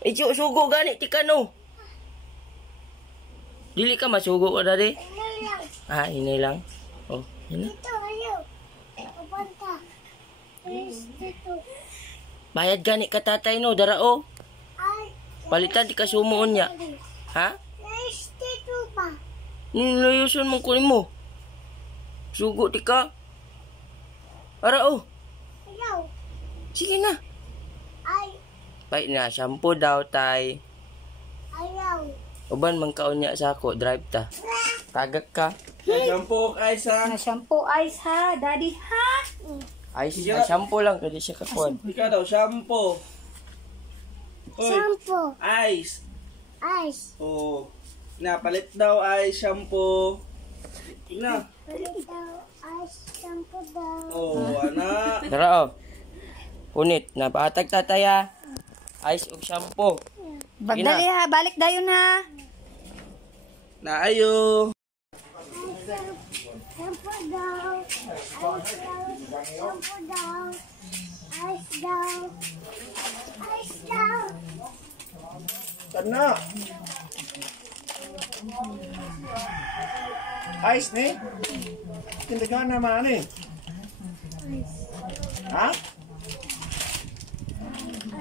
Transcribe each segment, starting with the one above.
Ijo sugo gani tikano. Dili ka masugo ka dali. Ah, ini lang. Oh, ini. Ito, ayaw. Kapanta. Dito. Bayad gani ka tatay no, dara oh. Ay. Palitan di ka sumuon niya. Ha? Dito pa. Nilayuson mong kunin mo. Sugo di ka. Ara oh. Ayaw. Sige na. Ay. Bait na, shampoo daw tay. Ayaw. Uban man kaon niya sa ako, drive ta. Tagak ka. Shampoo, ice ha. Shampoo ice ha, daddy ha. Ay, shampoo lang kasi siya kakuan. Ikaw daw, shampoo. Oy, Shampoo. ice. Ice. Oh. Napalit daw ice, shampoo. Na. Palit daw. Ice. Shampoo daw. Oh, anak. Dara oh. Punit, napaatag tataya. Ice ug shampoo. Bagdali ha, balik dayon ha. Na ayo. Shampoo daw. Ice daw. Shampoo daw. Ice daw. Ice daw. Kana. Ice ni? Tindagan naman eh. Ha?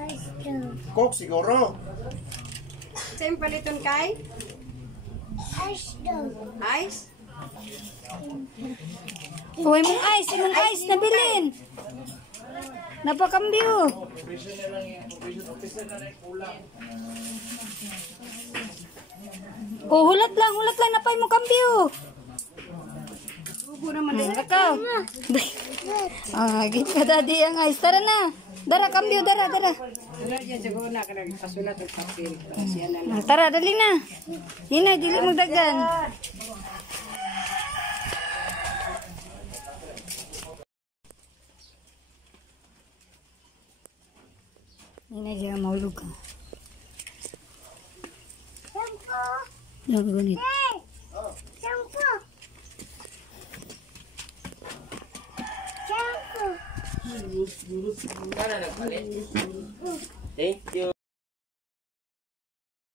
Ice daw. Coke siguro. Sa'yo paliton kay? Ice daw. Ice? Uy, mong ice nabilin. Napakambyo. Oh, hulat lang napay mo kambyo. Subo naman din ikaw. Ah, git ka daddy ang ice. Tara na. Dara kambyo, dara. Tara, dali na. Hina, dili magdagan. Hina, dyan maulog ka. Shampoo. Yan, gunit. Hey. Shampoo. Shampoo. Kana nagpalit. Thank you.